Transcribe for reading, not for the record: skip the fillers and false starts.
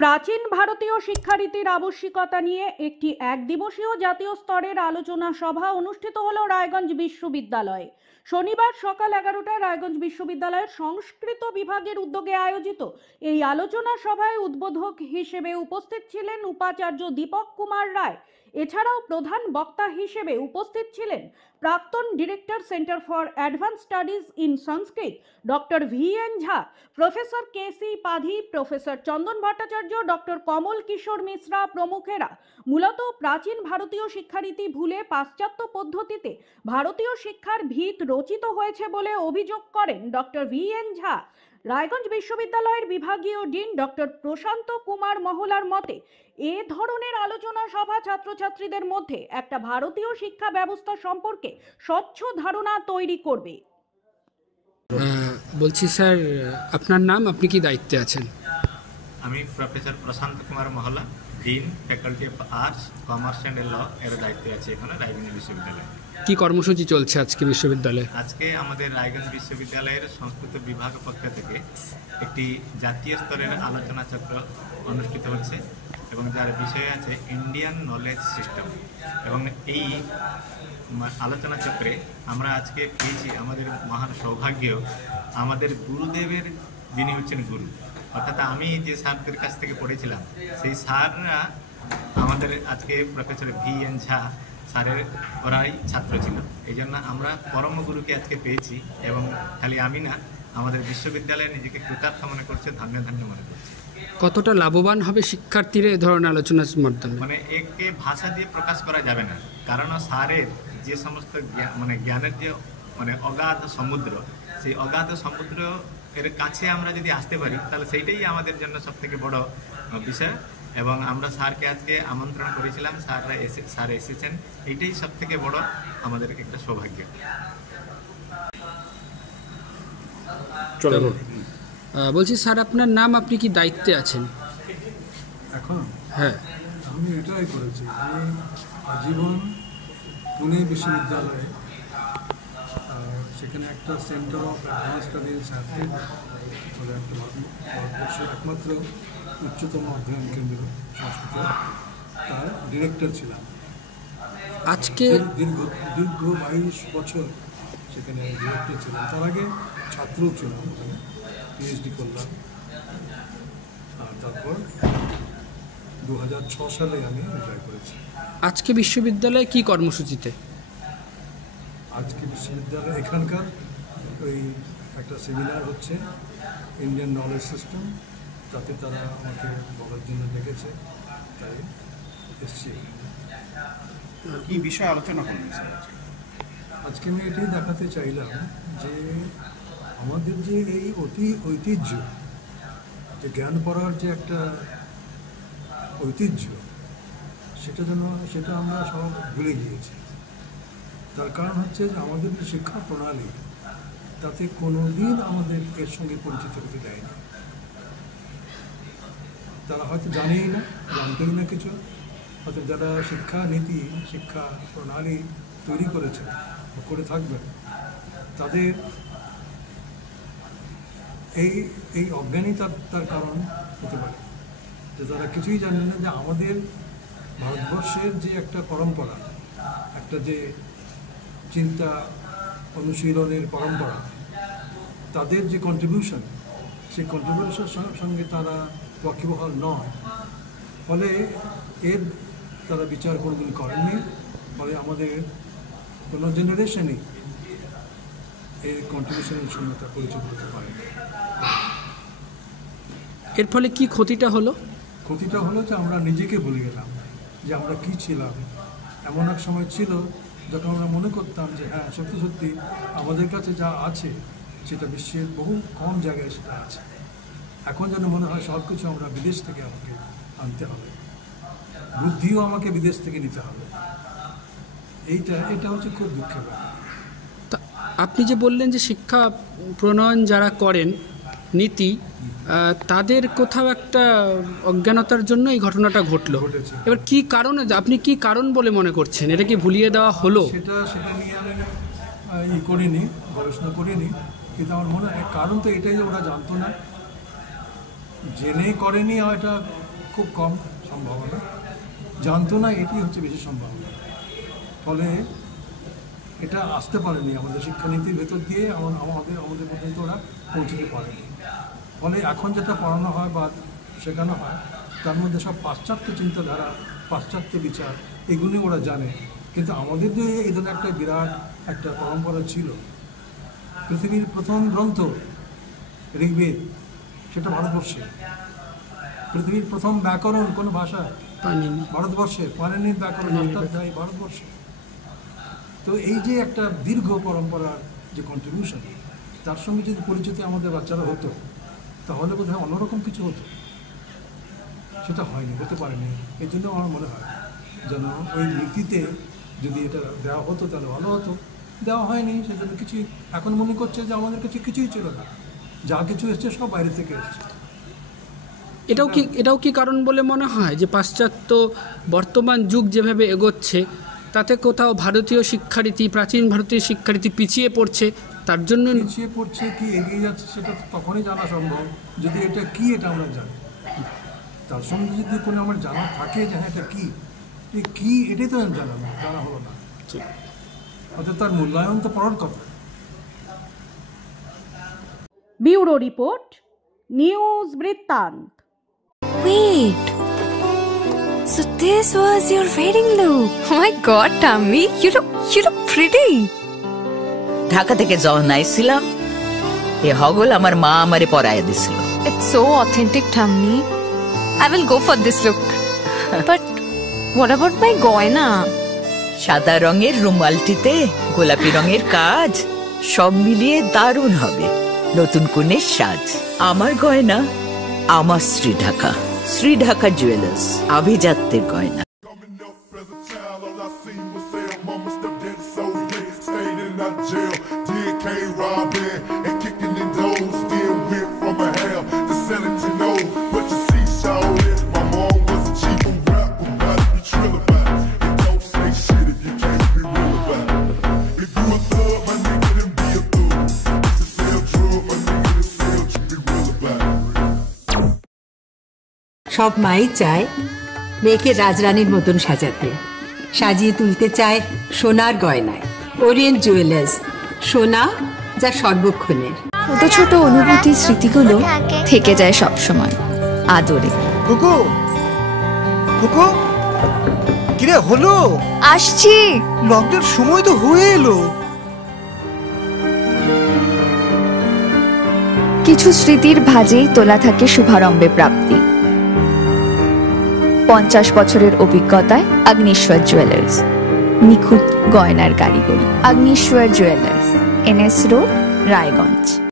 প্রাচীন ভারতীয় শিক্ষারীতির আবশ্যিকতা নিয়ে একটি একদিবসীয় জাতীয় স্তরের আলোচনা সভা অনুষ্ঠিত হলো রায়গঞ্জ বিশ্ববিদ্যালয়ে। শনিবার সকাল 11টায় রায়গঞ্জ বিশ্ববিদ্যালয়ের সংস্কৃত বিভাগের উদ্যোগে আয়োজিত এই আলোচনা সভায় উদ্বোধক হিসেবে উপস্থিত ছিলেন উপাচার্য দীপক কুমার রায়। এছাড়াও প্রধান বক্তা হিসেবে উপস্থিত ছিলেন প্রাক্তন director centre for advance studies in Sanskrit doctor VN Jha, professor KC Padhi, professor Chandan Bhattacharya, doctor Kamal Kishore Mishra প্রমুখেরা। মূলত প্রাচীন ভারতীয় শিক্ষারীতি ভুলে পাশ্চাত্য পদ্ধতিতে ভারতীয় শিক্ষার ভিত রচিত হয়েছে বলে অভিযোগ করেন ডক্টর VN ঝা। রায়গঞ্জ বিশ্ববিদ্যালয়ের বিভাগীয় ডিন ডক্টর প্রশান্ত কুমার মহলার মতে এ ধরনের আলোচনা সভা ছাত্রছাত্রীদের মধ্যে একটা ভারতীয় শিক্ষা ব্যবস্থা সম্পর্কে স্বচ্ছ ধারণা তৈরি করবে। বলছি স্যার, আপনার নাম, আপনি কি দায়িত্বে আছেন? আমি professor Prashanta Kumar Mahala, dean faculty of arts, commerce and law এর দায়িত্বে আছি এখানে রায়গঞ্জ বিশ্ববিদ্যালয়ে। কি কর্মসূচি চলছে আজকে বিশ্ববিদ্যালয়ে? আজকে আমাদের রায়গঞ্জ বিশ্ববিদ্যালয়ের সংস্কৃত বিভাগ পক্ষ থেকে একটি জাতীয় স্তরের আলোচনা চক্র অনুষ্ঠিত হচ্ছে এবং যার বিষয় আছে ইন্ডিয়ান নলেজ সিস্টেম। এবং এই আলোচনা চক্রে আমরা আজকে পেয়েছি আমাদের মহান সৌভাগ্য, আমাদের গুরুদেবের যিনি হচ্ছেন গুরু, অর্থাৎ আমি যে স্যারদের কাছ থেকে পড়েছিলাম সেই স্যাররা আমাদের আজকে প্রফেসর VN ঝা স্যারের ওরাই ছাত্র ছিল। এই জন্য আমরা পরম গুরুকে আজকে পেয়েছি এবং খালি আমি না, আমাদের বিশ্ববিদ্যালয়ে নিজেকে কৃতার্থ মনে করছে, ধন্য ধন্য মনে করছে। কতটা লাভবান হবে শিক্ষার্থীরা এ ধরনের আলোচনার মাধ্যমে? মানে একে ভাষা দিয়ে প্রকাশ করা যাবে না, কারণ স্যারের যে সমস্ত জ্ঞানের যে অগাধ সমুদ্র, সেই অগাধ সমুদ্র এর কাছে আমরা যদি আসতে পারি তাহলে সেইটাই আমাদের জন্য সব থেকে বড় বিষয়। এবং আমরা স্যারকে আজকে আমন্ত্রণ করেছিলাম, স্যার এসেছেন, এইটাই সব থেকে বড় আমাদের একটা সৌভাগ্য। বলছি স্যার, আপনার নাম, আপনি কি দায়িত্বে আছেন এখন? হ্যাঁ, আমি এটাই করেছি, আমি আজীবন পুনে বিশ্ববিদ্যালয়ে সেখানে একটা সেন্টার অফ অ্যাডভান্স স্টাডিজ সংস্কৃত বলে একটা ভারতবর্ষের একমাত্র উচ্চতম অধ্যয়ন কেন্দ্র সংস্কৃত, তার ডিরেক্টর ছিলাম। আজকে দীর্ঘ 22 বছর সেখানে ডিরেক্টর ছিলাম। তার আগে ছাত্র ছিলাম, PhD করলাম, আর তারপর 2006 সালে আমি রিটায়ার করেছি। আজকে বিশ্ববিদ্যালয়ে কি কর্মসূচিতে? আজকে বিশ্ববিদ্যালয়ে এখানকার ওই একটা সেমিনার হচ্ছে ইন্ডিয়ান নলেজ সিস্টেম, তাতে তারা আমাকে বলার জন্য ডেকেছে, তাই এসছি। কি বিষয়ে আলোচনা করবেন স্যার? আজকে আমি এটাই দেখাতে চাইলাম যে আমাদের যে এই ঐতিহ্য, যে জ্ঞান পড়ার যে একটা ঐতিহ্য, সেটা আমরা সব ভুলে গিয়েছি। তার কারণ হচ্ছে যে আমাদের যে শিক্ষা প্রণালী, তাতে কোনো দিন আমাদের এর সঙ্গে পরিচিত হতে দেয়নি। তারা হয়তো জানেই না, জানতেই না কিছু। হয়তো যারা শিক্ষা নীতি, শিক্ষা প্রণালী তৈরি করেছে বা করে থাকবেন, তাদের এই অজ্ঞানই তার কারণ হতে পারে যে তারা কিছুই জানেন না যে আমাদের ভারতবর্ষের যে একটা পরম্পরা, একটা যে চিন্তা অনুশীলনের পরম্পরা, তাদের যে কন্ট্রিবিউশন, সেই কন্ট্রিবিউশনের সঙ্গে তারা ওয়াকিবহাল নয়, ফলে এর তারা বিচার কোনোদিন করেননি। ফলে আমাদের কোনো জেনারেশনই এই কন্ট্রিবিউশনের সঙ্গে তার পরিচিত হতে পারে। এর ফলে কি ক্ষতিটা হলো? ক্ষতিটা হলো যে আমরা নিজেকে ভুলে গেলাম যে আমরা কী ছিলাম। এমন এক সময় ছিল যখন আমরা মনে করতাম যে হ্যাঁ, সত্যি সত্যি আমাদের কাছে যা আছে সেটা বিশ্বের বহু কম জায়গায় সেটা আছে। এখন যেন মনে হয় সব কিছু আমরা বিদেশ থেকে আমাকে আনতে হবে, বুদ্ধিও আমাকে বিদেশ থেকে নিতে হবে। এটা হচ্ছে খুব দুঃখের ব্যাপার। তা আপনি যে বললেন যে শিক্ষা প্রণয়ন যারা করেন নীতি, তাদের কোথাও একটা অজ্ঞানতার জন্য এই ঘটনাটা ঘটলো। এবার কি কারণে, আপনি কি কারণ বলে মনে করছেন? এটা কি ভুলিয়ে দেওয়া হলো? সেটা নিয়ে আমি করিনি, গবেষণা করিনি, কিন্তু আমার মনে হয় কারণ তো এটাই যে ওরা জানতো না, জেনে করেনি, এটা খুব কম সম্ভাবনা, জানতো না, এটি হচ্ছে বেশি সম্ভাবনা। ফলে এটা আসতে পারেনি আমাদের শিক্ষানীতির ভেতর দিয়ে, আমাদের পর্যন্ত ওরা পৌঁছতে পারেনি। ফলে এখন যেটা পড়ানো হয় বা শেখানো হয় তার মধ্যে সব পাশ্চাত্য চিন্তাধারা, পাশ্চাত্য বিচার, এগুলি ওরা জানে। কিন্তু আমাদের যে এই ধরনের একটা বিরাট একটা পরম্পরা ছিল, পৃথিবীর প্রথম গ্রন্থ ঋগ্বেদ সেটা ভারতবর্ষে, পৃথিবীর প্রথম ব্যাকরণ কোনো ভাষা পানিনি। ভারতবর্ষে, পানিনির ব্যাকরণ অষ্টাধ্যায়ী ভারতবর্ষে। তো এই যে একটা দীর্ঘ পরম্পরার যে কন্ট্রিবিউশন, তার সঙ্গে যদি পরিচিত আমাদের বাচ্চারা হতো তাহলে বোধ হয় অন্যরকম কিছু হতো। সেটা হয়নি, হতে পারেনি। এই জন্য আমার মনে হয় যেন ওই নীতিতে যদি এটা দেওয়া হতো তাহলে ভালো হতো। দেওয়া হয়নি, সেজন্য কিছুই এখন মনে করছে যে আমাদের কাছে কিছুই ছিল না, যা কিছু এসছে সব বাইরে থেকে এসছে। এটাও কি কারণ বলে মনে হয় যে পাশ্চাত্য বর্তমান যুগ যেভাবে এগোচ্ছে তাতে কোথাও ভারতীয় শিক্ষারীতি, প্রাচীন ভারতীয় শিক্ষারীতি পিছিয়ে পড়ছে, তার জন্য পিছিয়ে পড়ছে কি এগিয়ে যাচ্ছে সেটা তখনই জানা সম্ভব যদি এটা কি এটা আমরা জানি। তার সঙ্গে যদি কোনো আমার জানা থাকে যে হ্যাঁ এটা কি এটাই তো জানা হলো না, অর্থাৎ তার মূল্যায়ন তো পড়ার কথা। ব্যুরো রিপোর্ট, নিউজ বৃত্তান্ত। Wait. So this was your wedding look. Oh my god, Tammy, you look pretty. Dhaka থেকে যখন আইছিলাম এ হগল আমার মা আমারে পরায় দিছিল। It's so authentic, Tammy. I will go for this look. But what about my goina? সাদা রঙের রুমালটিতে গোলাপি রঙের কাজ, সব মিলিয়ে দারুণ হবে নতুন কনের সাজ। আমার গয়না আমার শ্রী ঢাকা জুয়েলার্স, আভিজাত্যের গয়না। Coming up as a child, all I seen was sell. Mama stepped in so lit, stayed in that jail. Did K-robbing and kicking in doors. Still went from a hell to selling to know. But you see, shawty, my mom was a chief of rap. We gotta be trill about it. And don't say shit if you can't be real about it. If you a thug, my nigga, then be a thug. If you sell drugs, my nigga, then sell drugs. Be real about it. সব মাই চায় মেয়েকে রাজরানীর মতন সাজাতে, সাজিয়ে তুলতে চায় সোনার গয়নায়। Orient jewellers, সোনা যা সর্বক্ষণের। ছোট ছোট অনুভূতি, স্মৃতিগুলো থেকে যায় সব সময় আদরে। কুকু কুকু কিরে হলো? আসছি। লকডাউন সময় তো হয়ে এলো। কিছু স্মৃতির ভাজেই তোলা থাকে শুভারম্ভে প্রাপ্তি। 50 বছরের অভিজ্ঞতায় আগ্নেশ্বর জুয়েলার্স, নিখুঁত গয়নার কারিগরি। Agneshwar jewellers, NS road, Raiganj.